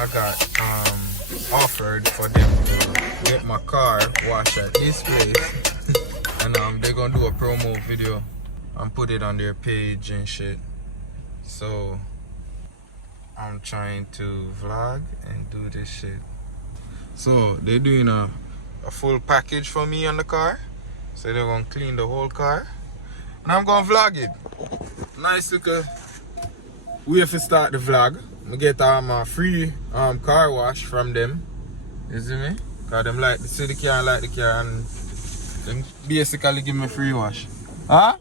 I got offered for them to get my car washed at this place. And they're gonna do a promo video and put it on their page and shit. So I'm trying to vlog and do this shit. So they're doing a full package for me on the car. So they're gonna clean the whole car. And I'm gonna vlog it. Nice little way to start the vlog. I get my free car wash from them. You see me? Cause them like to see the car, like the car, and them basically give me free wash. Huh?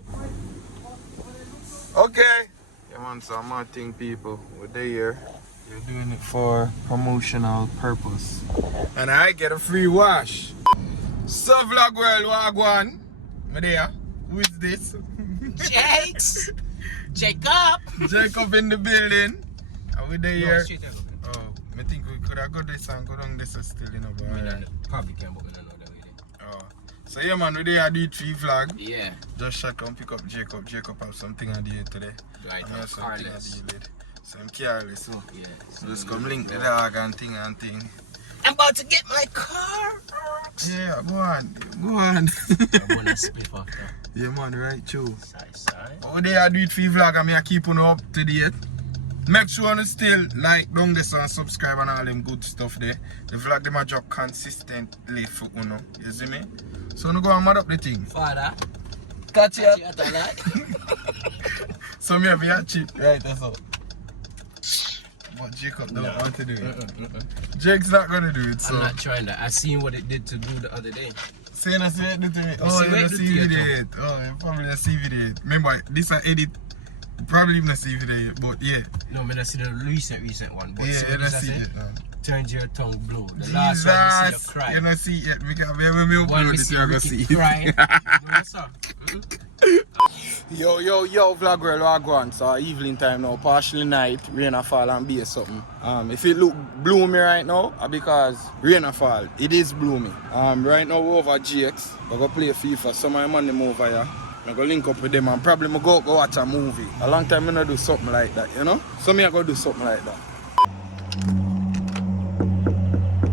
Okay. Yeah man, so I'm not think people with they here. They're doing it for promotional purpose. And I get a free wash. So vlog world, wagwan. Me there. Who is this? Jakes! Jacob! Jacob in the building. Are we there here? Oh, I think we could have got this and go down this still, you know. But probably can't, but we don't know that way. Oh. So yeah man, we there do 3 vlog. Yeah. Just shut down, pick up Jacob. Jacob have something I did today. Right, and have something I careless. did. So I'm careless. So Yeah. so just come link the dog and thing. I'm about to get my car! Yeah, go on. Go on. I wanna split off now. Yeah man, right true. Side. Over there I do it for vlog and I keep on up to date. Make sure you still like down this and subscribe and all them good stuff there. The vlog them a drop consistently for you. You see me? So you go and mad up the thing. Father, Catch it. at a lot. So me have a cheat, right? That's all. But Jacob don't want to do it. Jake's not gonna do it, so. I'm not trying that. I seen what it did to do the other day. Say you see it do to me. Oh, you don't see video yet. Oh, you probably don't see video yet. Remember, this I edit. Probably even see video yet, but yeah. No, I don't see the recent one. But Yeah, you don't see it now. Turns your tongue blue. The Jesus, last one you see you cry. you don't see it yet. Because when we upload it, you're gonna see it. Crying. Yo, vlog world, what go on? So evening time now, partially night, rain a fall and be something. If it look gloomy right now, because rain a fall, it is gloomy. Right now we're over GX, we're gonna play FIFA. Some of my man them over here. I'm gonna link up with them and probably go watch a movie. A long time I don't do something like that, you know? So me I go do something like that.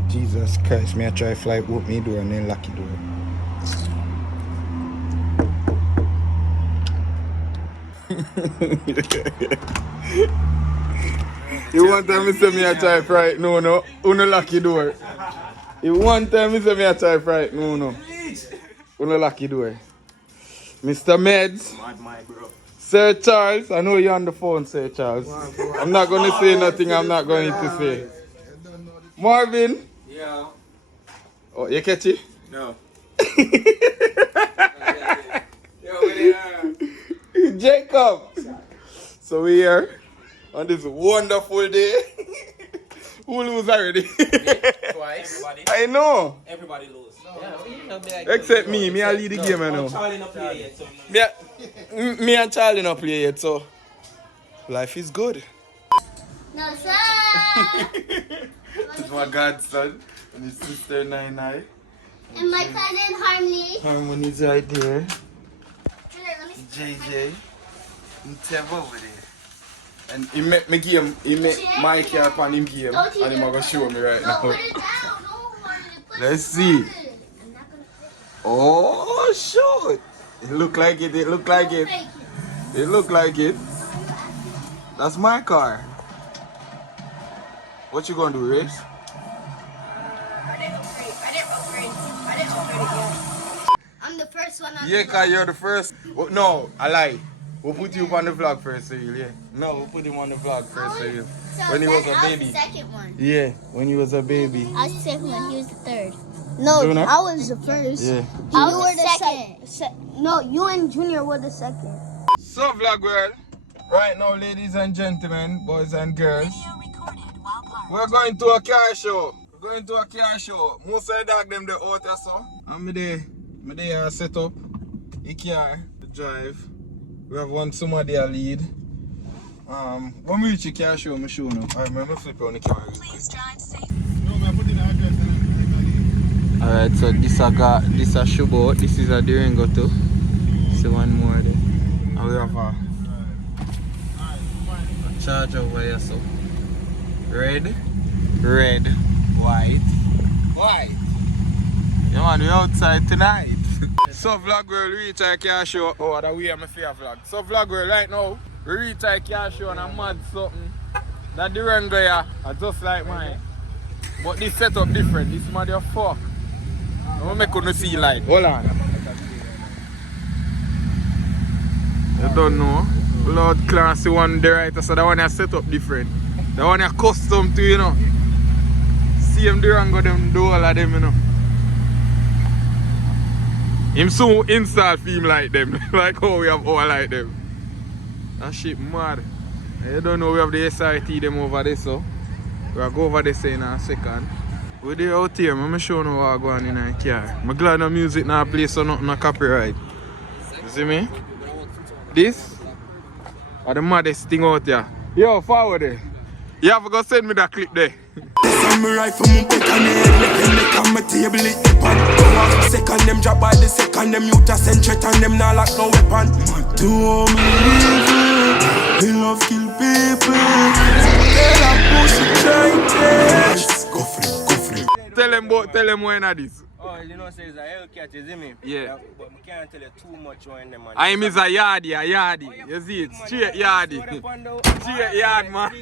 Jesus Christ, me I try fly open me door and then lock the door. You one time me say me I try fright, no, uno lock the door. You one time me say me I try fright, no. Uno lock the door. Mr. Meds, bro. Sir Charles, I know you're on the phone, Sir Charles. I'm not going to say nothing I'm not going to say. Marvin? Yeah. Oh, you catch it? No. Jacob! So we're here on this wonderful day. Who lose already? Twice. I know. Everybody lose. Except me I lead the game now. Charlie not play yet, so Me and Charlie not play yet, so life is good. No, sir. This is my godson and his sister Nai. And my cousin Harmony. Harmony's right there. Here, let me JJ. And Tev over there. And he met me game, he met my car upon him game and he's gonna show me right No, now. put it down. No, Harmony, put Let's it see. down. I'm not gonna fit. Oh shoot! It look like it, it look like it. Thank you. It look like it. That's my car. What you gonna do, Race? I'm the first one on Yeah, the cause you're the first. Oh, no, I lie. We'll put you on the vlog first, Cyril, yeah. No, we'll put him on the vlog first, Cyril. So When he was a I baby. was the second one. Yeah, when he was a baby. I was the second one. He was the third. No, Junior? I was the first. Yeah. I was the second. No, you and Junior were the second. So, vlog world. Right now, ladies and gentlemen, boys and girls, we're going to a car show. We're going to a car show. Most of the dog them the out there, so. And me there set up the car, the drive. We have one somebody a lead. When we reach the car show, I'm show now. I remember flip on the car real quick. Alright, so this a Shubo, this is a Durango too. So one more there. And we have a charge over here, so. Red red, White. White. yeah man, we outside tonight. So vlog world, we reach I can show, oh that way I'm a fair vlog. So vlog world right now, we reach I can show and I'm mad something. That the Durango here are just like mine. But this setup different, this motherfucker. I'm gonna make you see light. Hold on. You don't know. Lord Clancy one there right, so that one is set up different. That one is custom to, you know. Same Durango them do all of them, you know. Him soon install film like them. Like how we have all like them. That shit mad. You don't know we have the SRT them over there, so we'll go over there in a second. We're there out here, I'm show you what go on in the car. I'm glad the music now play so nothing no copyright. You see me? This are the maddest thing out here. Yo, forward there. You have to go send me that clip there. Second them drop by the second them youth a send threat and them not like no weapon. To me they love kill people. They love pussy try. Go free, go free. Tell them when are this. Oh, you know, say it's a Hellcat, you see me? Yeah. But we can't tell you too much on them, man. I miss a yardie. You see it? Straight yardie. Straight yard, man.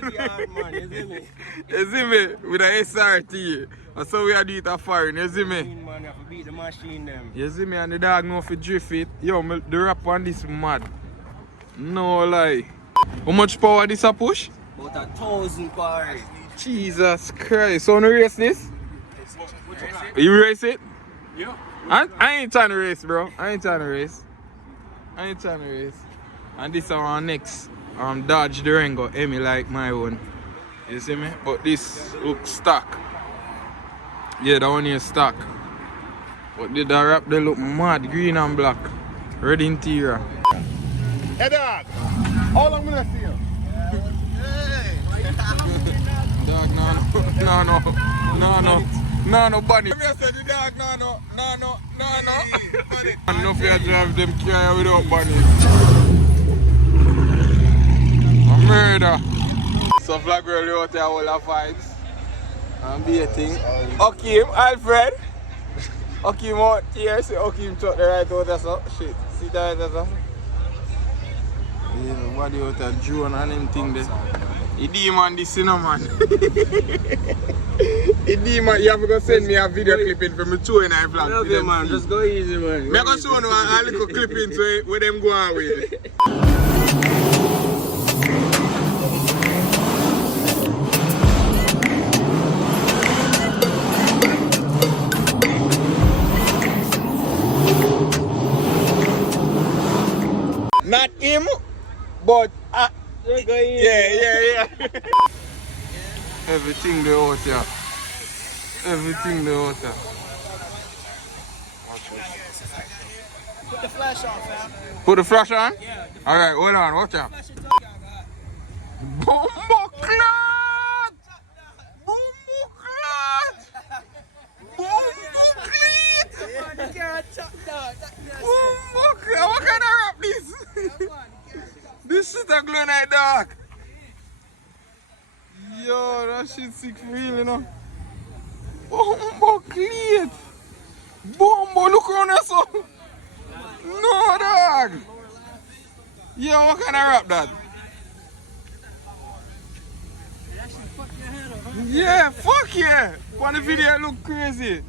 You see me? You see me? With a SRT. And so we are doing it a foreign, you see me? Man, you have to beat the machine, them. You see me? And the dog know if you drift it. Yo, the rap on this mad. No lie. How much power this a push? About 1,000 power. Jesus Christ. So, you race this? You race it? Yeah. I ain't trying to race, bro. I ain't trying to race. And this is our next Dodge Durango, Emmy like my one. You see me? But this looks stock. Yeah, that one is stock. But the wrap they look mad, green and black. Red interior. Hey dog, how long will I see you? Dog, no, bunny. I said the dog, no. I know if you drive them car without bunny. A murder. So vlog really out there all our vibes. And be a thing. Okim, Alfred. Okim out here, see Okim took the right out there, so shit. See that right there? Yeah, body out there, drone and them thing there. The demon this, you know, man. The demon, you have to go send me a video clipping from me too in I vlog. Okay, man, just go easy, man. I'm going to show you a little clipping so where them go on with. Not him, but yeah. Everything they out here. Everything they out here. Put the flash on, fam. Put the flash on? Yeah. Alright, hold on, watch out. Bumbo clot! Bumbo clot! Bumbo cleat! You can't chop down. Bumbo clot! What kind of rap this? This shit a glow night dark. Yo, that shit sick for real, you know. Bumbo cleat! Bumbo, look around there, son! No, dog! Yo, what kind of rap that? Yeah, fuck yeah! On the video it look crazy.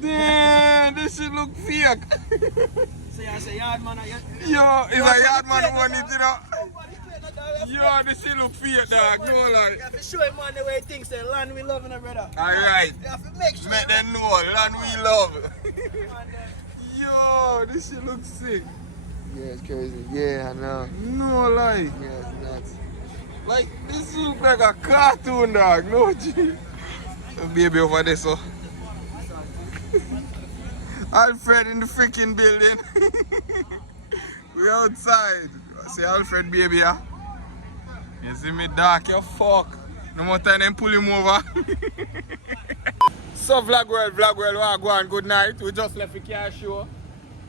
Damn, this shit look fake. So you say yard man, Yo, it's a yard man on it, you know. Yo, this shit look fake, dog. No lie. you have to show him man the way he thinks the land we love, brother. Alright. You have to make sure. Make them know, land we love. Yo, this shit looks sick. Yeah, it's crazy. Yeah, I know. No lie. Yeah, it's nuts. Like, this look like a cartoon, dog. No, G. Baby over there, so. Alfred in the freaking building. We outside. See Alfred, baby, yeah? You see me dark, you fuck. No more time them pull him over. So vlog world, what go on, good night. We just left the car show.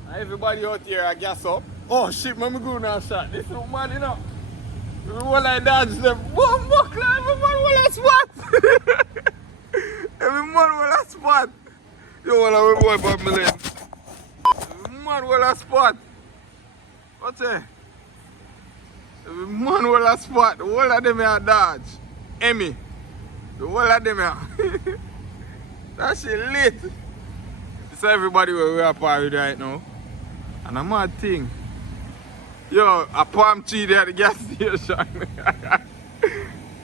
And everybody out here, I gas up. Oh shit, man, me go now shot. This look mad, you know. We all like dance them. Boom, everybody all a spot. Every man will a spot. Yo, what are we boy Bob Millen? Every man will a spot. What's it? Every man will a spot. The whole of them are Dodge. Emmy. The whole of them are. That shit lit. This everybody where we are party right now. And a mad thing. Yo, a palm tree there at the gas station.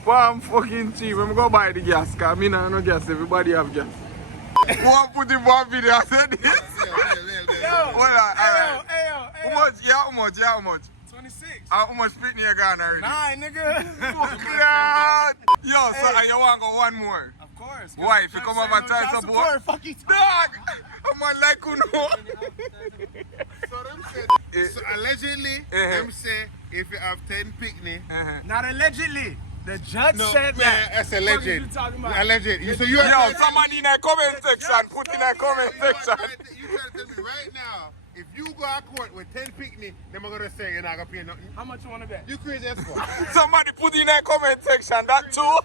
Palm fucking tree. When we go buy the gas, cause me nah no gas, everybody have gas. Who put in one video I said this? How much? Yeah, how much? Yeah, how much? 26. How much split you got already? 9, nigga. Fuck that. Yo, so you want to go one more? Of course. Why? If you come over and try support? Fuck you. Dog! I'm not like you know. So them said, so allegedly, them say if you have 10 picnic. Not allegedly. The judge No, said man, that. that's What alleged. you talking about? Alleged. So you Yo, someone in the comment section, put in the comment section. You trying to tell me right now, if you go to court with 10 picnic, then I'm gonna say you're not gonna pay nothing. How much you want to bet? You crazy as fuck. Somebody put in the comment section, that too.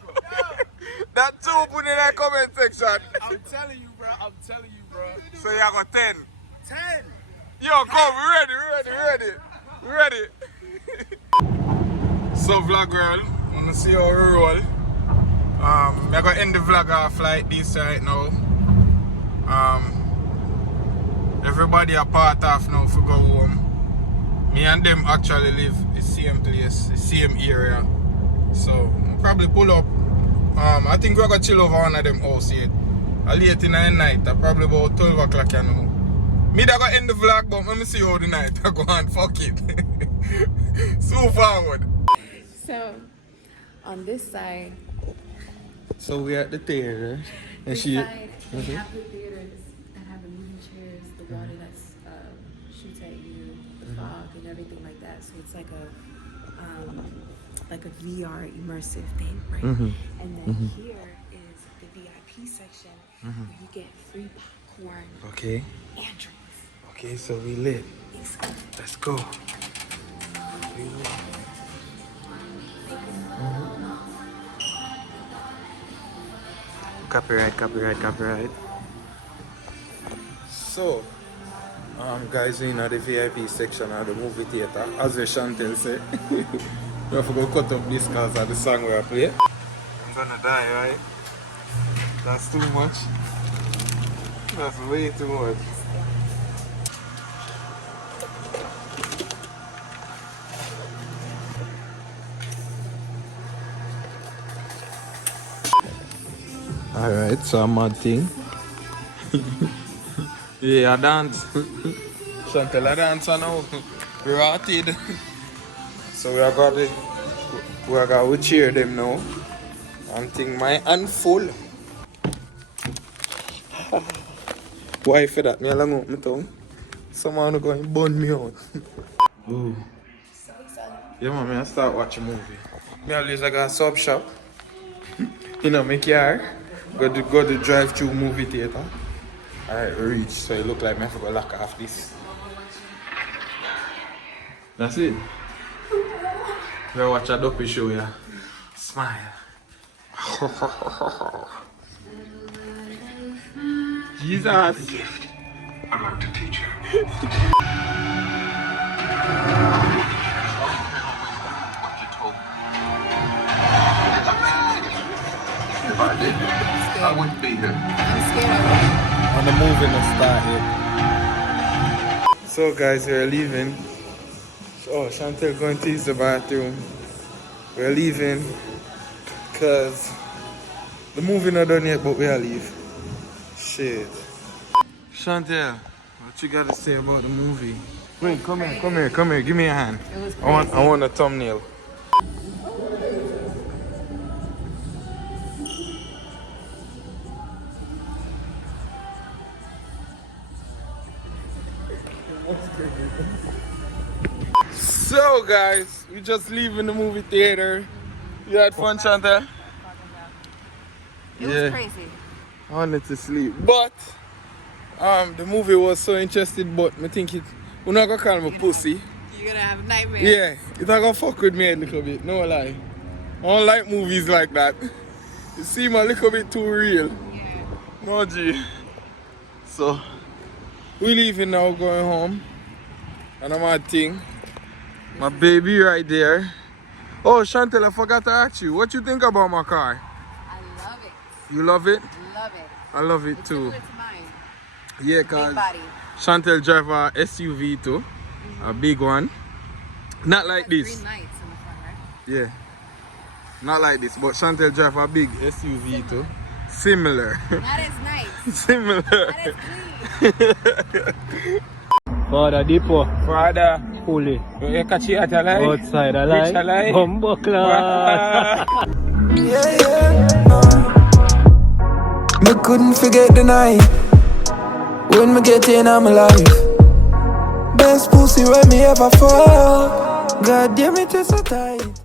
That too, put in the comment section. I'm telling you, bro. I'm telling you, bro. So you got 10. 10. Yo, go, we ready. So vlog girl, wanna see how we roll. I'm gonna end the vlog off like this right now. Everybody are part of now for go home. Me and them actually live the same place, the same area. So I'll probably pull up. I think we're gonna chill over one of them house yet. Late in the night, probably about 12 o'clock you know. Me that gonna end the vlog, but let me see how the night I go and fuck it. So forward. So, on this side, So we at the theater, and this she. side we have the theaters that have the moving chairs, the water that's shoots at you, the fog, and everything like that. So it's like a VR immersive thing, right? And then here is the VIP section where you get free popcorn Okay. and drinks. Okay, so we lit. Let's go. Copyright. So, guys, we're in the VIP section of the movie theater. As the Chantel said, we have to go cut up this because of the song we are playing. I'm gonna die, right? That's too much. That's way too much. Alright, so a mad thing. Yeah, I dance. Chantel, I dance now. We're rotted. So we are going to cheer them now. I'm thinking my hand full. Why for that? Me along up my tongue. Someone going to burn me out. Ooh. Yeah, man, I start watching a movie. Me always like a sub shop. You know, my car. Go to drive-through movie theater. Alright, we reach. So it look like I have to go lock off this. That's it. We watch a dopey show, yeah. Smile. Jesus. I'd like to teach you. What you told me. If I did, I wouldn't be here. On the movie no start yet. So guys, we're leaving. Oh, Chantel going to use the bathroom. We're leaving because the movie not done yet, but we'll leave. Shit. Chantel, what you gotta say about the movie? Wait, come here, give me a hand. It was I want a thumbnail. So guys, we just leaving the movie theater. You had fun, Chantal? It was crazy. I wanted to sleep, but the movie was so interesting. But I think we're not gonna call me pussy. You're gonna have nightmares. Yeah, it's not gonna fuck with me a little bit. No lie. I don't like movies like that. You seem a little bit too real. No, G. So, we leaving now, going home. And I'm at thing. My baby right there. Oh, Chantel, I forgot to ask you. What you think about my car? I love it. You love it? Love it. I love it too. Similar to mine. Yeah, Big cause body. Chantel drive a SUV too. A big one. Not like this. Green lights in the front, right? Yeah. Not like this, but Chantel drive a big SUV too. Similar. Not as nice. Similar. Not as clean. Father Depot. Father. Fully. You catch it at a lie? Outside a lie. Which a lie? Bumbo class. Me couldn't forget the night when me get in on my life. Best pussy when me ever fall. God damn it, it's so tight.